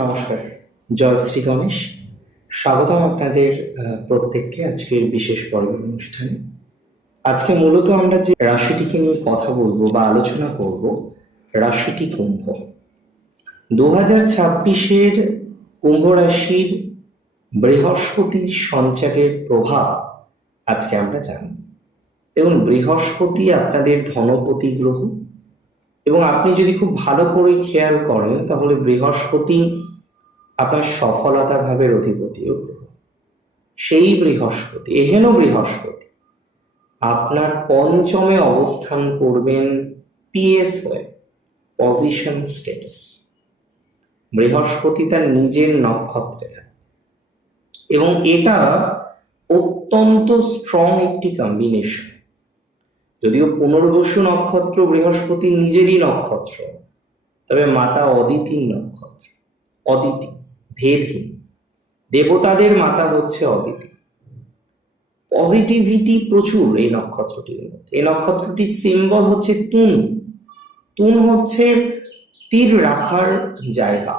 নমস্কার, জয় শ্রী গণেশ। স্বাগতম আপনাদের প্রত্যেককে আজকের বিশেষ পর্বের অনুষ্ঠানে। আজকে মূলত আমরা যে রাশিটিকে নিয়ে কথা বলবো বা আলোচনা করব, রাশিটি কুম্ভ। 2026-এর কুম্ভ রাশির বৃহস্পতির সঞ্চারের প্রভাব আজকে আমরা জানব। এবং বৃহস্পতি আপনাদের ধনপতি গ্রহ, এবং আপনি যদি খুব ভালো করে খেয়াল করেন তাহলে বৃহস্পতি আপনার সফলতা ভাবের অধিপতিও গ্রহ। সেই বৃহস্পতি, এহেন বৃহস্পতি আপনার পঞ্চমে অবস্থান করবেন পিএস হয়ে, পজিশন স্ট্যাটাস। বৃহস্পতি তার নিজের নক্ষত্রে থাকে এবং এটা অত্যন্ত স্ট্রং একটি কম্বিনেশন। যদিও পুনর্বসু নক্ষত্র বৃহস্পতির নিজেরই নক্ষত্র, তবে মাতা অদিতির নক্ষত্র। অদিতি ভেদহীন, দেবতাদের মাতা হচ্ছে অদিতি। পজিটিভিটি প্রচুর এই নক্ষত্রটির মধ্যে। এই নক্ষত্রটির সিম্বল হচ্ছে তুন। তুন হচ্ছে তীর রাখার জায়গা,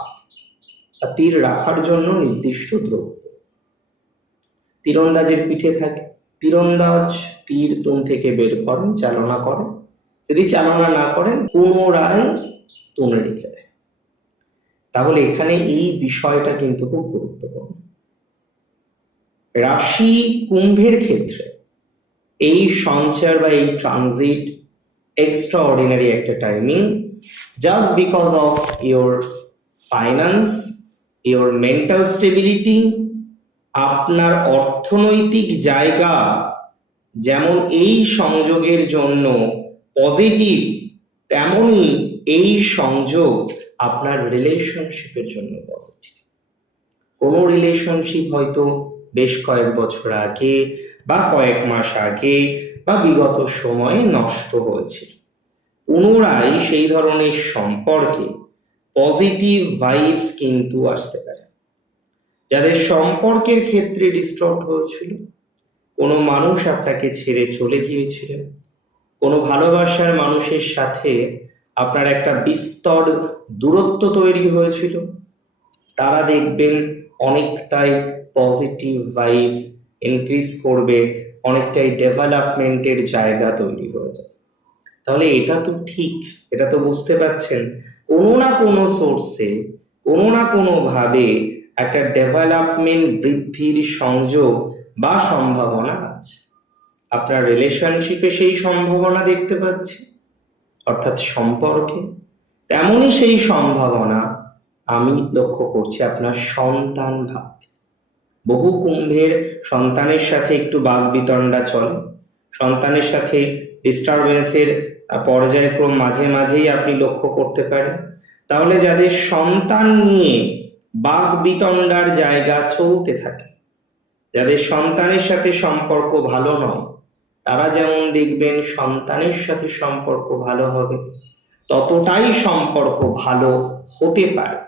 আর তীর রাখার জন্য নির্দিষ্ট দ্রব্য। তীরন্দাজের পিঠে থাকে, তীরন্দাজ তীর তুন থেকে বের করেন, চালনা করেন। যদি চালনা না করেন পুনরায় তুনে রেখে দেয়। তাহলে এখানে এই বিষয়টা কিন্তু খুব গুরুত্বপূর্ণ। রাশি কুম্ভের ক্ষেত্রে এই সঞ্চার বা এই ট্রানজিট এক্সট্রা অর্ডিনারি একটা timing, just because of your finance, your mental stability. আপনার অর্থনৈতিক জায়গা যেমন এই সংযোগের জন্য পজিটিভ, তেমনই এই সংযোগ আপনার রিলেশনশিপের জন্য পজিটিভ। কোনো রিলেশনশিপ হয়তো বেশ কয়েক বছর আগে বা কয়েক মাস আগে বা বিগত সময়ে নষ্ট হয়েছিল, পুনরায় সেই ধরনের সম্পর্কে পজিটিভ ভাইবস কিন্তু আসতে পারে। যাদের সম্পর্কের ক্ষেত্রে ডিস্টার্ব হয়েছিল, কোনো মানুষ আপনাকে ছেড়ে চলে গিয়েছিলেন, কোনো ভালোবাসার মানুষের সাথে আপনার একটা বিস্তর দূরত্ব তৈরি হয়েছিল, তারা দেখবেন অনেকটাই পজিটিভ ভাইবস ইনক্রিজ করবে, অনেকটাই ডেভেলপমেন্টের জায়গা তৈরি হয়ে যাবে। তাহলে এটা তো ঠিক, এটা তো বুঝতে পারছেন কোনো না কোনো সোর্সে, কোনো না কোনো ভাবে একটা ডেভেলপমেন্ট, বৃদ্ধির সংযোগ বা সম্ভাবনা আছে। আপনার রিলেশনশিপে সেই সম্ভাবনা দেখতে পাচ্ছি, অর্থাৎ সম্পর্কে। তেমনই সেই সম্ভাবনা আমি লক্ষ্য করছি আপনার সন্তান ভাব। বহু কুম্ভের সন্তানের সাথে একটু বাক বিতণ্ডা চলে, সন্তানের সাথে ডিস্টারবেন্সের পর্যায়ক্রম মাঝে মাঝেই আপনি লক্ষ্য করতে পারেন। তাহলে যাদের সন্তান নিয়ে বাক বিতণ্ডার জায়গা চলতে থাকে, যাদের সন্তানের সাথে সম্পর্ক ভালো নয়, তারা যেমন দেখবেন সন্তানের সাথে সম্পর্ক ভালো হবে, ততটাই সম্পর্ক ভালো হতে পারে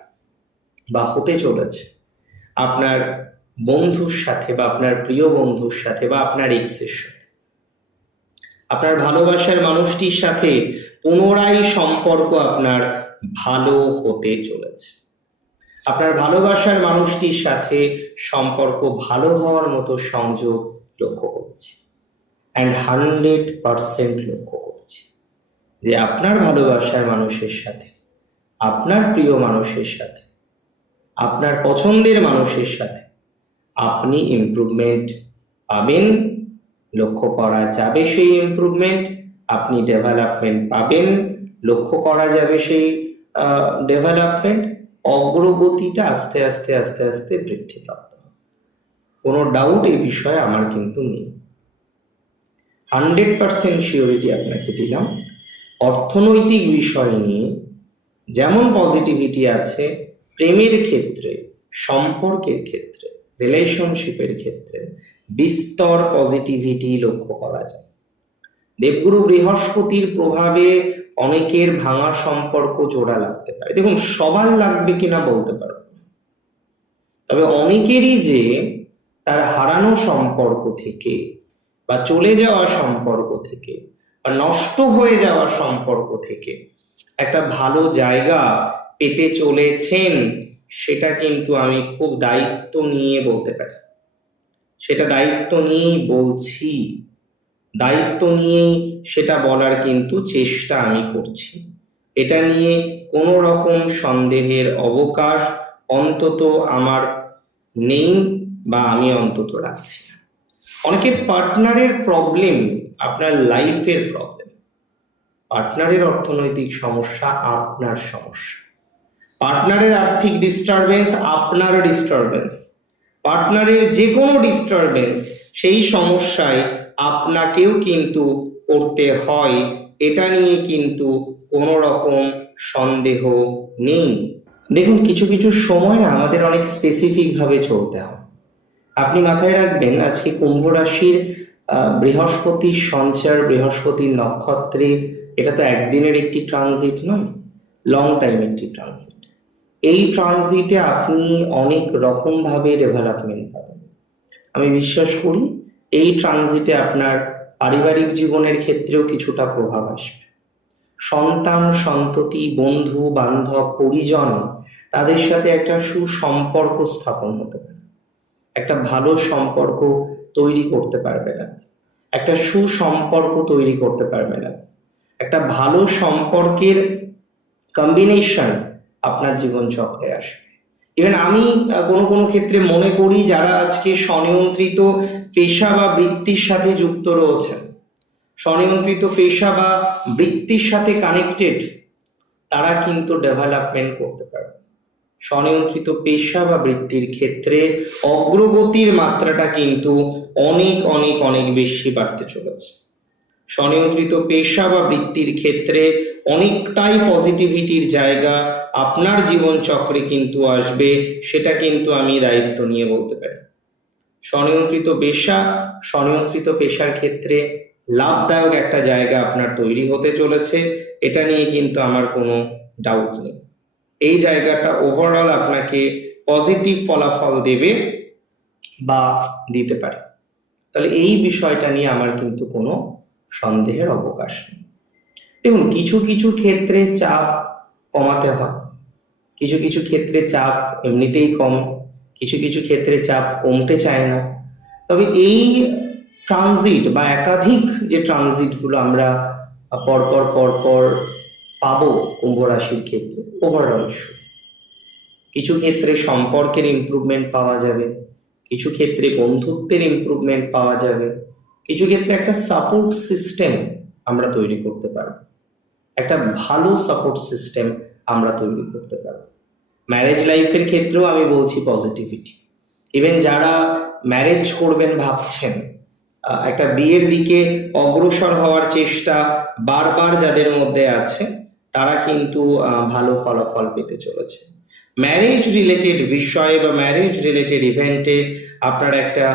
বা হতে চলেছে আপনার বন্ধুর সাথে বা আপনার প্রিয় বন্ধুর সাথে বা আপনার এক্সের সাথে। আপনার ভালোবাসার মানুষটির সাথে পুনরায় সম্পর্ক আপনার ভালো হতে চলেছে। আপনার ভালোবাসার মানুষটির সাথে সম্পর্ক ভালো হওয়ার মতো সংযোগ লক্ষ্য করছি, অ্যান্ড 100% লক্ষ্য করছি যে আপনার ভালোবাসার মানুষের সাথে, আপনার প্রিয় মানুষের সাথে, আপনার পছন্দের মানুষের সাথে আপনি ইমপ্রুভমেন্ট পাবেন, লক্ষ্য করা যাবে সেই ইমপ্রুভমেন্ট, আপনি ডেভেলপমেন্ট পাবেন, লক্ষ্য করা যাবে সেই ডেভেলপমেন্ট। অগ্রগতিটা আস্তে আস্তে আস্তে আস্তে বৃদ্ধিপ্রাপ্ত হবে, কোনো ডাউট এই বিষয়ে আমার কিন্তু নেই। 100% শিওরিটি আপনাকে দিলাম। অর্থনৈতিক বিষয় নিয়ে যেমন পজিটিভিটি আছে, প্রেমের ক্ষেত্রে, সম্পর্কের ক্ষেত্রে, রিলেশনশিপের ক্ষেত্রে বিস্তর পজিটিভিটি লক্ষ্য করা যায়। দেবগুরু বৃহস্পতির প্রভাবে অনেকের ভাঙা সম্পর্ক জোড়া লাগতে পারে। দেখুন, সবার লাগবে কিনা বলতে পারবো না, তবে অনেকেরই যে তার হারানো সম্পর্ক থেকে বা চলে যাওয়া সম্পর্ক থেকে বা নষ্ট হয়ে যাওয়া সম্পর্ক থেকে একটা ভালো জায়গা পেতে চলেছেন, সেটা কিন্তু আমি খুব দায়িত্ব নিয়ে বলতে পারি, সেটা দায়িত্ব নিয়েই বলছি, দায়িত্ব নিয়েই সেটা বলার কিন্তু চেষ্টা আমি করছি। এটা নিয়ে কোনো রকম সন্দেহের অবকাশ অন্তত আমার নেই, বা আমি অন্তত রাখছি না। অনেকের পার্টনারের প্রবলেম আপনার লাইফের প্রবলেম, পার্টনারের অর্থনৈতিক সমস্যা আপনার সমস্যা, পার্টনারের আর্থিক ডিস্টারবেন্স আপনার ডিস্টারবেন্স, পার্টনারের যে কোনো ডিস্টারবেন্স সেই সমস্যায় আপনাকেও কিন্তু পড়তে হয়, এটা নিয়ে কিন্তু কোনো রকম সন্দেহ নেই। দেখুন, কিছু কিছু সময় না আমাদের অনেক স্পেসিফিক ভাবে চলতে হয়। আপনি মাথায় রাখবেন, আজকে কুম্ভ রাশির বৃহস্পতির সঞ্চার, বৃহস্পতির নক্ষত্রে, এটা তো একদিনের একটি ট্রানজিট নয়, লং টাইম একটি ট্রানজিট। এই ট্রানজিটে আপনি অনেক রকম ভাবে ডেভেলপমেন্ট পাবেন। আমি বিশ্বাস করি এই ট্রানজিটে আপনার পারিবারিক জীবনের ক্ষেত্রেও কিছুটা প্রভাব আসবে। সন্তান, সন্ততি, বন্ধু বান্ধব, পরিজন, তাদের সাথে একটা সুসম্পর্ক স্থাপন হতে পারে, একটা ভালো সম্পর্ক তৈরি করতে পারবে না, একটা সুসম্পর্ক তৈরি করতে পারবে না, একটা ভালো সম্পর্কের কম্বিনেশন আপনার জীবন চক্রে আসবে। ইভেন আমি কোনো কোনো ক্ষেত্রে মনে করি যারা আজকে স্বনিয়ন্ত্রিত পেশা বা বৃত্তির সাথে যুক্ত রয়েছেন, স্বনিয়ন্ত্রিত পেশা বা বৃত্তির সাথে কানেক্টেড, তারা কিন্তু ডেভেলপমেন্ট করতে পারবে। স্বনিয়ন্ত্রিত পেশা বা বৃত্তির ক্ষেত্রে অগ্রগতির মাত্রাটা কিন্তু অনেক অনেক অনেক বেশি বাড়তে চলেছে। স্বনিয়ন্ত্রিত পেশা বা বৃত্তির ক্ষেত্রে অনেকটাই পজিটিভিটির জায়গা আপনার জীবন চক্রে কিন্তু আসবে, সেটা কিন্তু আমি দায়িত্ব নিয়ে বলতে পারি। স্বনিয়ন্ত্রিত পেশা, স্বনিয়ন্ত্রিত পেশার ক্ষেত্রে লাভদায়ক একটা জায়গা আপনার তৈরি হতে চলেছে, এটা নিয়ে কিন্তু আমার কোনো ডাউট নেই। এই জায়গাটা ওভারঅল আপনাকে পজিটিভ ফলাফল দেবে বা দিতে পারে। তাহলে এই বিষয়টা নিয়ে আমার কিন্তু কোনো সন্দেহের অবকাশ নেই। দেখুন, কিছু কিছু ক্ষেত্রে চাপ কমাতে হয়, কিছু কিছু ক্ষেত্রে চাপ এমনিতেই কম, কিছু কিছু ক্ষেত্রে চাপ কমতে চায় না। তবে এই ট্রানজিট বা একাধিক যে ট্রানজিটগুলো আমরা পরপর পরপর পাবো কুম্ভ রাশির ক্ষেত্রে, ওভারঅল কিছু ক্ষেত্রে সম্পর্কের ইমপ্রুভমেন্ট পাওয়া যাবে, কিছু ক্ষেত্রে বন্ধুত্বের ইমপ্রুভমেন্ট পাওয়া যাবে, কিছু ক্ষেত্রে একটা সাপোর্ট সিস্টেম আমরা তৈরি করতে পারবো, একটা ভালো সাপোর্ট সিস্টেম আমরা তৈরি করতে পারবো। ম্যারেজ লাইফের ক্ষেত্রেও আমি বলছি পজিটিভিটি। ইভেন যারা ম্যারেজ করবেন ভাবছেন, একটা বিয়ের দিকে অগ্রসর হওয়ার চেষ্টা বারবার যাদের মধ্যে আছে, তারা কিন্তু ভালো ফলাফল পেতে চলেছে। ম্যারেজ রিলেটেড বিষয় বা ম্যারেজ রিলেটেড ইভেন্টে আপনার একটা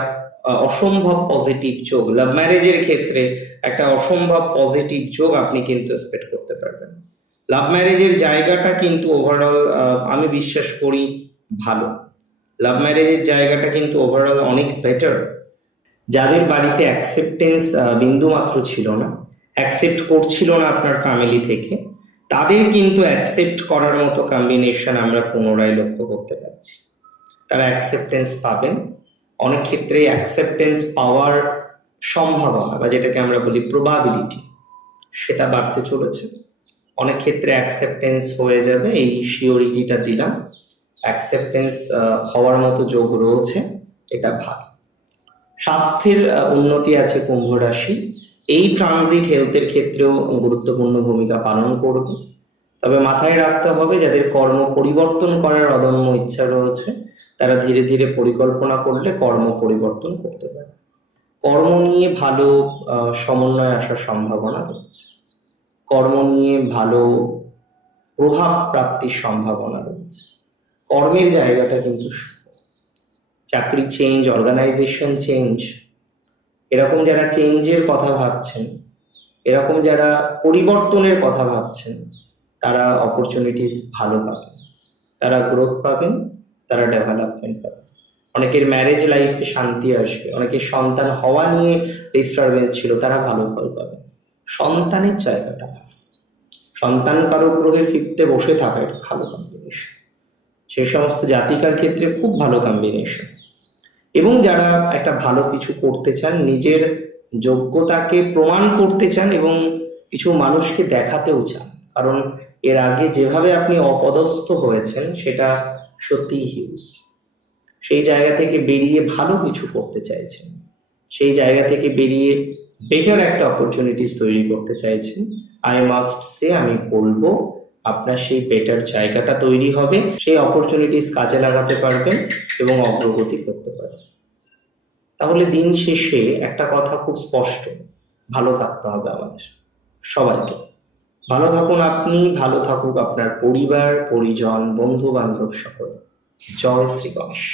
অসম্ভব পজিটিভ যোগ, লাভ ম্যারেজের ক্ষেত্রে একটা অসম্ভব পজিটিভ যোগ আপনি কিন্তু এক্সপেক্ট করতে পারবেন। লাভ ম্যারেজের জায়গাটা কিন্তু ওভারঅল আমি বিশ্বাস করি ভালো, লাভ ম্যারেজের জায়গাটা কিন্তু ওভারঅল অনেক বেটার। যাদের বাড়িতে অ্যাকসেপ্টেন্স বিন্দু মাত্র ছিল না, অ্যাকসেপ্ট করছিল না আপনার ফ্যামিলি থেকে, তাদের কিন্তু অ্যাকসেপ্ট করার মতো কম্বিনেশন আমরা পুনরায় লক্ষ্য করতে পারছি। তারা অ্যাকসেপ্টেন্স পাবেন, অনেক ক্ষেত্রে অ্যাকসেপ্টেন্স পাওয়ার সম্ভাবনা বা যেটাকে আমরা বলি প্রবাবিলিটি, সেটা বাড়তে চলেছে। অনেক ক্ষেত্রে অ্যাকসেপ্টেন্স হয়ে যাবে, এই শিওরিটিটা দিলাম, অ্যাকসেপ্টেন্স হওয়ার মতো যোগ রয়েছে, এটা ভালো। স্বাস্থ্যের উন্নতি আছে কুম্ভ রাশি, এই ট্রানজিট হেলথের ক্ষেত্রেও গুরুত্বপূর্ণ ভূমিকা পালন করবে। তবে মাথায় রাখতে হবে, যাদের কর্ম পরিবর্তন করার অদম্য ইচ্ছা রয়েছে, তারা ধীরে ধীরে পরিকল্পনা করলে কর্ম পরিবর্তন করতে পারে। কর্ম নিয়ে ভালো সমন্বয় আসার সম্ভাবনা রয়েছে, কর্ম নিয়ে ভালো প্রভাব প্রাপ্তির সম্ভাবনা রয়েছে, কর্মের জায়গাটা কিন্তু চাকরি চেঞ্জ, অর্গানাইজেশন চেঞ্জ, এরকম যারা চেঞ্জের কথা ভাবছেন, এরকম যারা পরিবর্তনের কথা ভাবছেন, তারা অপরচুনিটিস ভালো পাবেন, তারা গ্রোথ পাবেন, তারা ডেভেলপমেন্ট পাবেন। অনেকের ম্যারেজ লাইফে শান্তি আসবে, অনেকের সন্তান হওয়া নিয়ে ডিস্টারবেন্স ছিল, তারা ভালো ফল পাবে। সন্তানের জায়গাটা ভালো, সন্তান কারো গ্রহের ফিরতে বসে থাকা, এটা ভালো কম্বিনেশন, সে সমস্ত জাতিকার ক্ষেত্রে খুব ভালো কম্বিনেশন। এবং যারা একটা ভালো কিছু করতে চান, নিজের যোগ্যতাকে প্রমাণ করতে চান এবং কিছু মানুষকে দেখাতেও চান, কারণ এর আগে যেভাবে আপনি অপদস্থ হয়েছেন সেটা সত্যিই হিউজ। সেই জায়গা থেকে বেরিয়ে ভালো কিছু করতে চাইছেন, সেই জায়গা থেকে বেরিয়ে বেটার একটা অপরচুনিটিস তৈরি করতে চাইছেন। আই মাস্ট সে, আমি বলবো আপনার সেই বেটার জায়গাটা তৈরি হবে, সেই অপরচুনিটিস কাজে লাগাতে পারবেন এবং অগ্রগতি করতে পারবেন। তাহলে দিন শেষে একটা কথা খুব স্পষ্ট, ভালো থাকতে হবে আমাদের সবাইকে। ভালো থাকুন আপনি, ভালো থাকুক আপনার পরিবার, পরিজন, বন্ধু বান্ধব সকলে। জয় শ্রী গণেশ।